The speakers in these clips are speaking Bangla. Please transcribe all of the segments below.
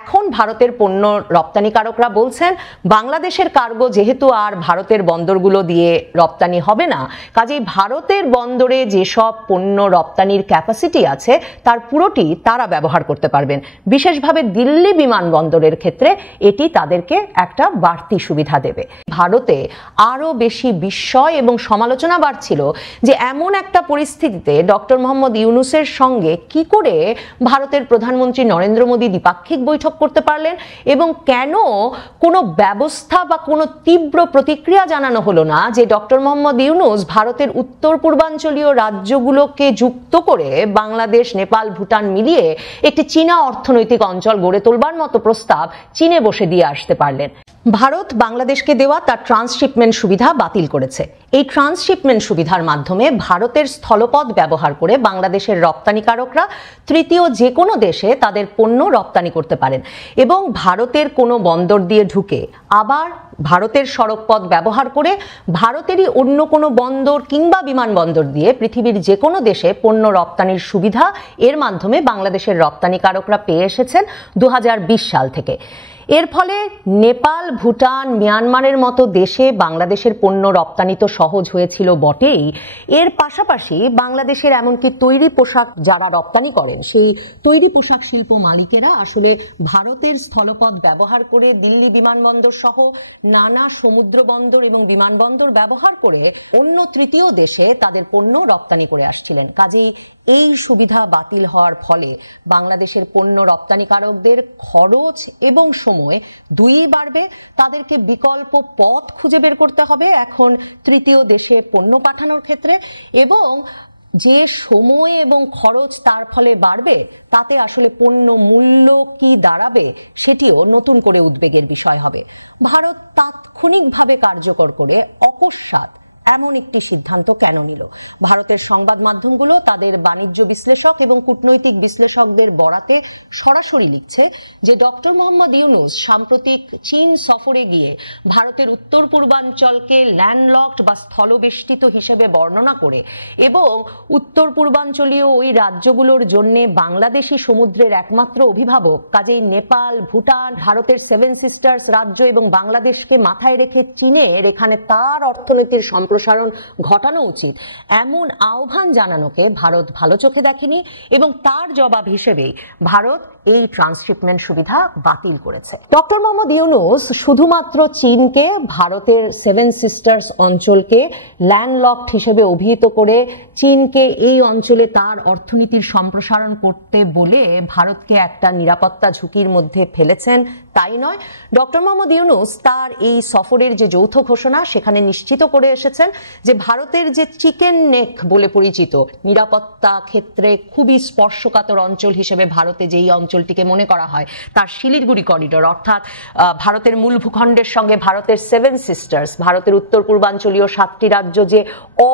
এখন ভারতের পণ্য রপ্তানিকারকরা বলছেন বাংলাদেশের কার্গো যেহেতু আর ভারতের বন্দরগুলো দিয়ে রপ্তানি হবে না, কাজেই ভারতের বন্দরে যেসব পণ্য রপ্তানির ক্যাপাসিটি আছে তার পুরোটি তারা ব্যবহার করতে পারবেন। বিশেষভাবে দিল্লি বিমানবন্দরের ক্ষেত্রে এটি তাদেরকে একটা বাড়তি সুবিধা দেবে। ভারতে আরো বেশি বিস্ময় এবং সমালোচনা বাড়ছিল যে এমন একটা পরিস্থিতিতে ডক্টর মোহাম্মদ ইউনূসের সঙ্গে কি করে ভারতের প্রধানমন্ত্রী নরেন্দ্র মোদী দ্বিপাক্ষিক বৈঠক করতে পারলেন এবং কেন কোনো ব্যবস্থা বা কোনো তীব্র প্রতিক্রিয়া জানানো হলো না যে ডক্টর মোহাম্মদ ইউনূস ভারতের উত্তর পূর্বাঞ্চলীয় রাজ্যগুলোকে যুক্ত করে বাংলাদেশ, নেপাল, ভুটান মিলিয়ে একটি চীনা অর্থনৈতিক অঞ্চল গড়ে তোলবার মতো প্রস্তাব চীনে বসে দিয়ে আসতে পারলেন। ভারত বাংলাদেশকে দেওয়া তার ট্রান্সশিপমেন্ট সুবিধা বাতিল করেছে। এই ট্রান্সশিপমেন্ট সুবিধার মাধ্যমে ভারতের স্থলপথ ব্যবহার করে বাংলাদেশের রপ্তানিকারকরা তৃতীয় যে কোনো দেশে তাদের পণ্য রপ্তানি করতে পারেন এবং ভারতের কোনো বন্দর দিয়ে ঢুকে আবার ভারতের সড়কপথ ব্যবহার করে ভারতেরই অন্য কোনো বন্দর কিংবা বিমানবন্দর দিয়ে পৃথিবীর যে কোনো দেশে পণ্য রপ্তানির সুবিধা এর মাধ্যমে বাংলাদেশের রপ্তানিকারকরা পেয়ে এসেছেন 2020 সাল থেকে। এর ফলে নেপাল, ভুটান, মিয়ানমারের মতো দেশে বাংলাদেশের পণ্য রপ্তানি তো সহজ হয়েছিল বটেই, এর পাশাপাশি বাংলাদেশের এমনকি তৈরি পোশাক যারা রপ্তানি করেন সেই তৈরি পোশাক শিল্প মালিকেরা আসলে ভারতের স্থলপথ ব্যবহার করে দিল্লি বিমানবন্দর সহ নানা সমুদ্র বন্দর এবং বিমানবন্দর ব্যবহার করে অন্য তৃতীয় দেশে তাদের পণ্য রপ্তানি করে আসছিলেন। কাজেই এই সুবিধা বাতিল হওয়ার ফলে বাংলাদেশের পণ্য রপ্তানিকারকদের খরচ এবং সময় দুইই বাড়বে। তাদেরকে বিকল্প পথ খুঁজে বের করতে হবে এখন তৃতীয় দেশে পণ্য পাঠানোর ক্ষেত্রে, এবং যে সময় এবং খরচ তার ফলে বাড়বে তাতে আসলে পণ্য মূল্য কি দাঁড়াবে সেটিও নতুন করে উদ্বেগের বিষয় হবে। ভারত তাৎক্ষণিকভাবে কার্যকর করে অকস্মাৎ এমন একটি সিদ্ধান্ত কেন নিল? ভারতের সংবাদ মাধ্যমগুলো তাদের বাণিজ্য বিশ্লেষক এবং কূটনৈতিক বিশ্লেষকদের বরাতে সরাসরি লিখছে যে ডক্টর মোহাম্মদ ইউনূস সাম্প্রতিক চীন সফরে গিয়ে ভারতের উত্তর পূর্বাঞ্চলকে ল্যান্ডলকড বা স্থলবেষ্টিত হিসেবে বর্ণনা করে এবং উত্তর পূর্বাঞ্চলীয় ওই রাজ্যগুলোর জন্য বাংলাদেশি সমুদ্রের একমাত্র অভিভাবক, কাজেই নেপাল, ভুটান, ভারতের সেভেন সিস্টার্স রাজ্য এবং বাংলাদেশকে মাথায় রেখে চীনের এখানে তার অর্থনীতির প্রসারণ ঘটানো উচিত এমন আহ্বান জানানোকে ভারত ভালো চোখে দেখেনি এবং তার জবাব হিসেবেই ভারত এই ট্রান্সশিপমেন্ট সুবিধা বাতিল করেছে। ডক্টর মোহাম্মদ ইউনূস শুধুমাত্র চীনকে ভারতের সেভেন সিস্টার্স অঞ্চলকে ল্যান্ডলকড হিসেবে অভিহিত করে চীনকে এই অঞ্চলে তার অর্থনীতির সম্প্রসারণ করতে বলে ভারতকে একটা নিরাপত্তা ঝুঁকির মধ্যে ফেলেছেন তাই নয়, ডক্টর মোহাম্মদ ইউনূস তার এই সফরের যে যৌথ ঘোষণা সেখানে নিশ্চিত করে এসেছেন যে ভারতের যে চিকেন নেক বলে পরিচিত নিরাপত্তা ক্ষেত্রে খুবই স্পর্শকাতর অঞ্চল হিসেবে ভারতে যেই অঞ্চলটিকে মনে করা হয় তার শিলিগুড়ি করিডোর, অর্থাৎ ভারতের মূল ভূখণ্ডের সঙ্গে ভারতের সেভেন সিস্টার্স, ভারতের উত্তর পূর্বাঞ্চলীয় 7টি রাজ্য যে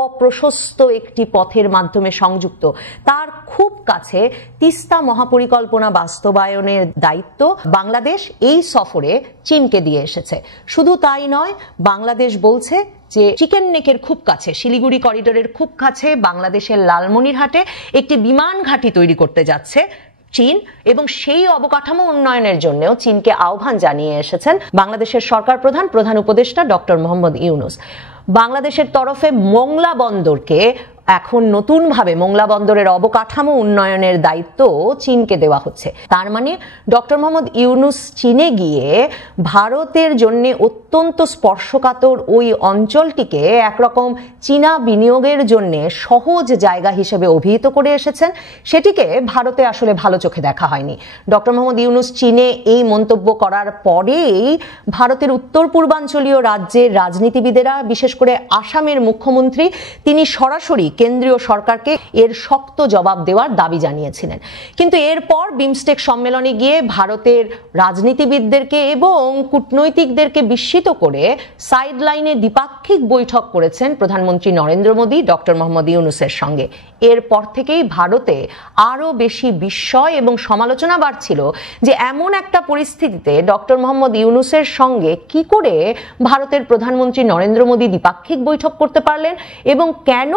অপ্রশস্ত একটি পথের মাধ্যমে সংযুক্ত, তার খুব কাছে তিস্তা মহাপরিকল্পনা বাস্তবায়নের দায়িত্ব বাংলাদেশ এই সফরে চীনকে দিয়ে এসেছে। শুধু তাই নয়, বাংলাদেশ বলছে যে চিকেন নেকের খুব কাছে, শিলিগুড়ি করিডোরের খুব কাছে বাংলাদেশের লালমনিরহাটে একটি বিমান ঘাঁটি তৈরি করতে যাচ্ছে চীন, এবং সেই অবকাঠামো উন্নয়নের জন্যও চীনকে আহ্বান জানিয়ে এসেছেন বাংলাদেশের সরকার প্রধান উপদেষ্টা ডক্টর মোহাম্মদ ইউনূস। বাংলাদেশের তরফে মোংলা বন্দরকে এখন নতুনভাবে মোংলা বন্দরের অবকাঠামো উন্নয়নের দায়িত্ব চীনকে দেওয়া হচ্ছে। তার মানে ডক্টর মোহাম্মদ ইউনূস চীনে গিয়ে ভারতের জন্য অত্যন্ত স্পর্শকাতর ওই অঞ্চলটিকে একরকম চীনা বিনিয়োগের জন্য সহজ জায়গা হিসেবে অভিহিত করে এসেছেন, সেটিকে ভারতে আসলে ভালো চোখে দেখা হয়নি। ডক্টর মোহাম্মদ ইউনূস চীনে এই মন্তব্য করার পরেই ভারতের উত্তর পূর্বাঞ্চলীয় রাজ্যের রাজনীতিবিদেরা, বিশেষ করে আসামের মুখ্যমন্ত্রী, তিনি সরাসরি কেন্দ্রীয় সরকারকে এর শক্ত জবাব দেওয়ার দাবি জানিয়েছিলেন। কিন্তু এরপর বিমস্টেক সম্মেলনে গিয়ে ভারতের রাজনীতিবিদদেরকে এবং কূটনৈতিকদেরকে বিস্মিত করে সাইড লাইনে দ্বিপাক্ষিক বৈঠক করেছেন প্রধানমন্ত্রী নরেন্দ্র মোদী ডক্টর মোহাম্মদ ইউনূসের সঙ্গে। এরপর থেকেই ভারতে আরো বেশি বিস্ময় এবং সমালোচনা বাড়ছিল যে এমন একটা পরিস্থিতিতে ডক্টর মোহাম্মদ ইউনূসের সঙ্গে কি করে ভারতের প্রধানমন্ত্রী নরেন্দ্র মোদী দ্বিপাক্ষিক বৈঠক করতে পারলেন এবং কেন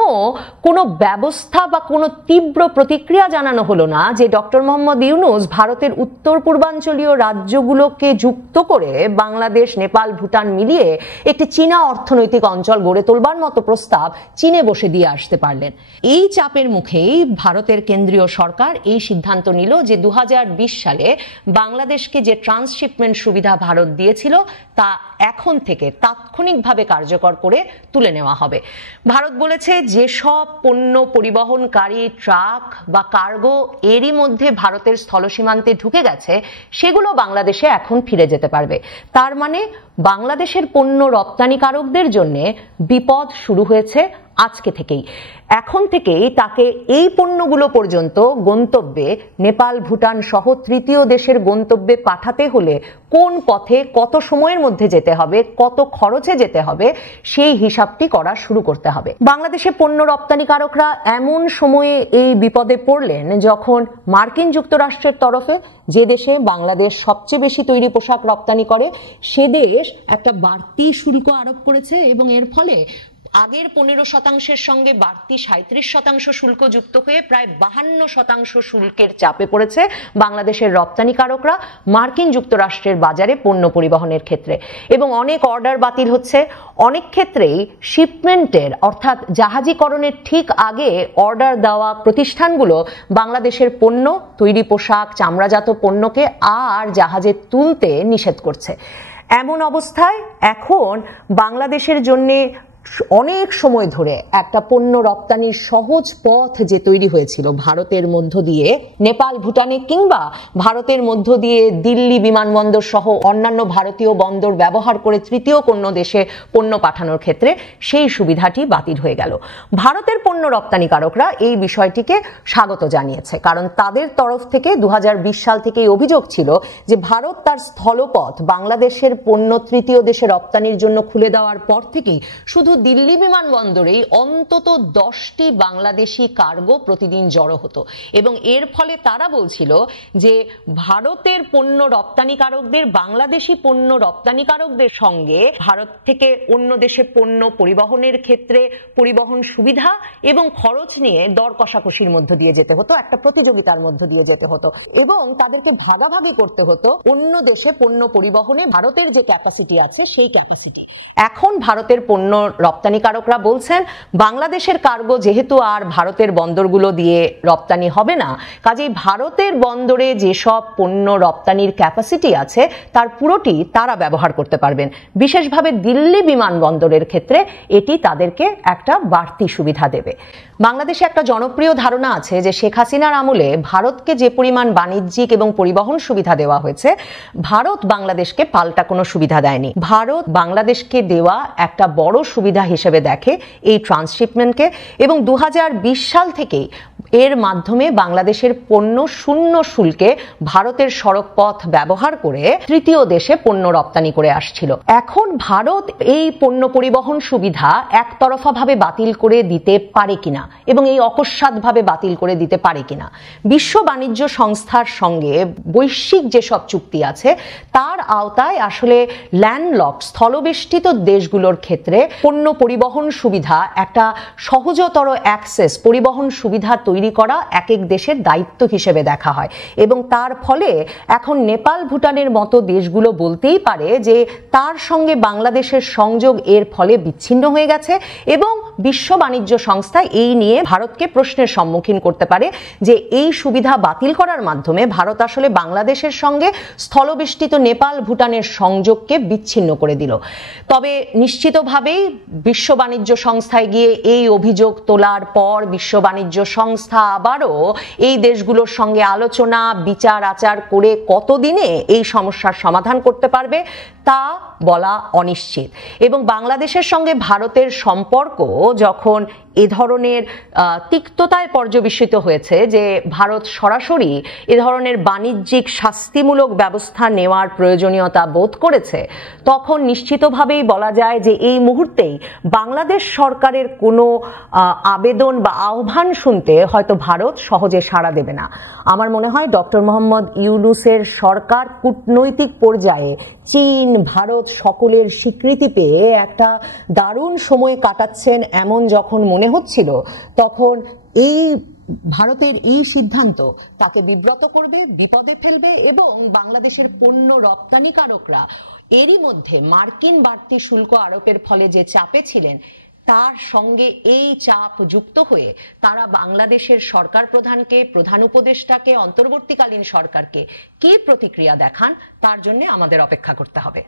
কোনো ব্যবস্থা বা কোনো তীব্র প্রতিক্রিয়া জানানো হলো না যে ডক্টর মোহাম্মদ ইউনূস ভারতের উত্তর পূর্বাঞ্চলীয় রাজ্যগুলোকে যুক্ত করে বাংলাদেশ, নেপাল, ভুটান মিলিয়ে একটি চীনা অর্থনৈতিক অঞ্চল গড়ে তোলবার মতো প্রস্তাব চীনে বসে দিয়ে আসতে পারলেন। এই চাপের মুখেই ভারতের কেন্দ্রীয় সরকার এই সিদ্ধান্ত নিল যে 2020 সালে বাংলাদেশকে যে ট্রান্সশিপমেন্ট সুবিধা ভারত দিয়েছিল তা এখন থেকে তাৎক্ষণিকভাবে কার্যকর করে তুলে নেওয়া হবে। ভারত বলেছে যেসব পণ্য পরিবহনকারী ট্রাক বা কার্গো এরই মধ্যে ভারতের স্থলসীমান্তে ঢুকে গেছে সেগুলো বাংলাদেশে এখন ফিরে যেতে পারবে। তার মানে বাংলাদেশের পণ্য রপ্তানিকারকদের জন্য বিপদ শুরু হয়েছে আজকে থেকেই। এখন থেকেই তাকে এই পণ্যগুলো পর্যন্ত গন্তব্যে নেপাল, ভুটান সহ তৃতীয় দেশের গন্তব্যে পাঠাতে হলে কোন পথে কত সময়ের মধ্যে যেতে হবে, কত খরচে যেতে হবে সেই হিসাবটি করা শুরু করতে হবে। বাংলাদেশে পণ্য রপ্তানিকারকরা এমন সময়ে এই বিপদে পড়লেন যখন মার্কিন যুক্তরাষ্ট্রের তরফে, যে দেশে বাংলাদেশ সবচেয়ে বেশি তৈরি পোশাক রপ্তানি করে, সে দেশ একটা বাড়তি শুল্ক আরোপ করেছে এবং এর ফলে আগের 15% সঙ্গে বাড়তি 37% শুল্ক যুক্ত হয়ে প্রায় 52% শুল্কের চাপে পড়েছে বাংলাদেশের রপ্তানিকারকরা মার্কিন যুক্তরাষ্ট্রের বাজারে পণ্য পরিবহনের ক্ষেত্রে। এবং অনেক অর্ডার বাতিল হচ্ছে। অনেক ক্ষেত্রেই শিপমেন্টের অর্থাৎ জাহাজীকরণের ঠিক আগে অর্ডার দেওয়া প্রতিষ্ঠানগুলো বাংলাদেশের পণ্য, তৈরি পোশাক, চামড়াজাত পণ্যকে আর জাহাজে তুলতে নিষেধ করছে। এমন অবস্থায় এখন বাংলাদেশের জন্য অনেক সময় ধরে একটা পণ্য রপ্তানির সহজ পথ যে তৈরি হয়েছিল ভারতের মধ্য দিয়ে নেপাল, ভুটানে কিংবা ভারতের মধ্য দিয়ে দিল্লি বিমানবন্দর সহ অন্যান্য ভারতীয় বন্দর ব্যবহার করে তৃতীয় কোনো দেশে পণ্য পাঠানোর ক্ষেত্রে, সেই সুবিধাটি বাতিল হয়ে গেল। ভারতের পণ্য রপ্তানিকারকরা এই বিষয়টিকে স্বাগত জানিয়েছে, কারণ তাদের তরফ থেকে 2020 সাল থেকে অভিযোগ ছিল যে ভারত তার স্থলপথ বাংলাদেশের পণ্য তৃতীয় দেশে রপ্তানির জন্য খুলে দেওয়ার পর থেকেই শুধু দিল্লি বিমানবন্দরেই অন্তত 10টি বাংলাদেশি কার্গো প্রতিদিন জড়ো হতো এবং এর ফলে তারা বলছিল যে ভারতের পণ্য রপ্তানিকারকদের বাংলাদেশি পণ্য রপ্তানিকারকদের সঙ্গে ভারত থেকে অন্য দেশে পণ্য পরিবহনের ক্ষেত্রে পরিবহন সুবিধা এবং খরচ নিয়ে দর কষাকষির মধ্য দিয়ে যেতে হতো, একটা প্রতিযোগিতার মধ্য দিয়ে যেতে হতো এবং তাদেরকে ভাগাভাগি করতে হতো অন্য দেশে পণ্য পরিবহনে ভারতের যে ক্যাপাসিটি আছে সেই ক্যাপাসিটি। এখন ভারতের পণ্য রপ্তানিকারকরা বলছেন বাংলাদেশের কার্গো যেহেতু আর ভারতের বন্দরগুলো দিয়ে রপ্তানি হবে না, কাজেই ভারতের বন্দরে যেসব পণ্য রপ্তানির ক্যাপাসিটি আছে তার পুরোটি তারা ব্যবহার করতে পারবেন। বিশেষভাবে দিল্লি বিমানবন্দরের ক্ষেত্রে এটি তাদেরকে একটা বাড়তি সুবিধা দেবে। বাংলাদেশে একটা জনপ্রিয় ধারণা আছে যে শেখ হাসিনার আমলে ভারতকে যে পরিমাণ বাণিজ্যিক এবং পরিবহন সুবিধা দেওয়া হয়েছে, ভারত বাংলাদেশকে পাল্টা কোনো সুবিধা দেয়নি। ভারত বাংলাদেশকে দেওয়া একটা বড় সুবিধা হিসেবে দেখে এই ট্রান্সশিপমেন্টকে এবং 2020 সাল থেকেই এর মাধ্যমে বাংলাদেশের পণ্য শূন্য শুল্কে ভারতের সড়ক পথ ব্যবহার করে তৃতীয় দেশে পণ্য রপ্তানি করে আসছিল। এখন ভারত এই পণ্য পরিবহন সুবিধা একতরফাভাবে বাতিল করে দিতে পারে কিনা এবং এই অকস্মাৎভাবে বাতিল করে দিতে পারে কিনা, বিশ্ব বাণিজ্য সংস্থার সঙ্গে বৈশ্বিক যেসব চুক্তি আছে তার আওতায় আসলে ল্যান্ডলক স্থলবেষ্টিত দেশগুলোর ক্ষেত্রে পণ্য পরিবহন সুবিধা একটা সহজতর অ্যাক্সেস পরিবহন সুবিধা তৈরি করা এক এক দেশের দায়িত্ব হিসেবে দেখা হয় এবং তার ফলে এখন নেপাল, ভুটানের মতো দেশগুলো বলতেই পারে যে তার সঙ্গে বাংলাদেশের সংযোগ এর ফলে বিচ্ছিন্ন হয়ে গেছে এবং বিশ্ব বাণিজ্য সংস্থা এই নিয়ে ভারতকে প্রশ্নের সম্মুখীন করতে পারে যে এই সুবিধা বাতিল করার মাধ্যমে ভারত আসলে বাংলাদেশের সঙ্গে স্থলবেষ্টিত নেপাল, ভুটানের সংযোগকে বিচ্ছিন্ন করে দিল। তবে নিশ্চিতভাবেই বিশ্ব বাণিজ্য সংস্থায় গিয়ে এই অভিযোগ তোলার পর বিশ্ব বাণিজ্য সংস্থা আবারও এই দেশগুলোর সঙ্গে আলোচনা বিচার আচার করে কতদিনে এই সমস্যার সমাধান করতে পারবে তা বলা অনিশ্চিত। এবং বাংলাদেশের সঙ্গে ভারতের সম্পর্ক যখন এ ধরনের তিক্ততায় পর্যবেসিত হয়েছে যে ভারত সরাসরি এ ধরনের বাণিজ্যিক শাস্তিমূলক ব্যবস্থা নেওয়ার প্রয়োজনীয়তা বোধ করেছে, তখন নিশ্চিতভাবেই বলা যায় যে এই মুহূর্তেই বাংলাদেশ সরকারের কোনো আবেদন বা আহ্বান শুনতে হয়তো ভারত সহজে সাড়া দেবে না। আমার মনে হয় ডক্টর মোহাম্মদ ইউনূসের সরকার কূটনৈতিক পর্যায়ে চীন, ভারত সকলের স্বীকৃতি পেয়ে একটা দারুণ সময় কাটাচ্ছেন এমন যখন মনে মনে হচ্ছিল তখন এই ভারতের এই সিদ্ধান্ত তাকে বিব্রত করবে, বিপদে ফেলবে এবং বাংলাদেশের পণ্য রপ্তানিকারকরা এরই মধ্যে মার্কিন বাড়তি শুল্ক আরোপের ফলে যে চাপে ছিলেন তার সঙ্গে এই চাপ যুক্ত হয়ে তারা বাংলাদেশের সরকার প্রধানকে, প্রধান উপদেষ্টাকে, অন্তর্বর্তীকালীন সরকারকে কি প্রতিক্রিয়া দেখান তার জন্য আমাদের অপেক্ষা করতে হবে।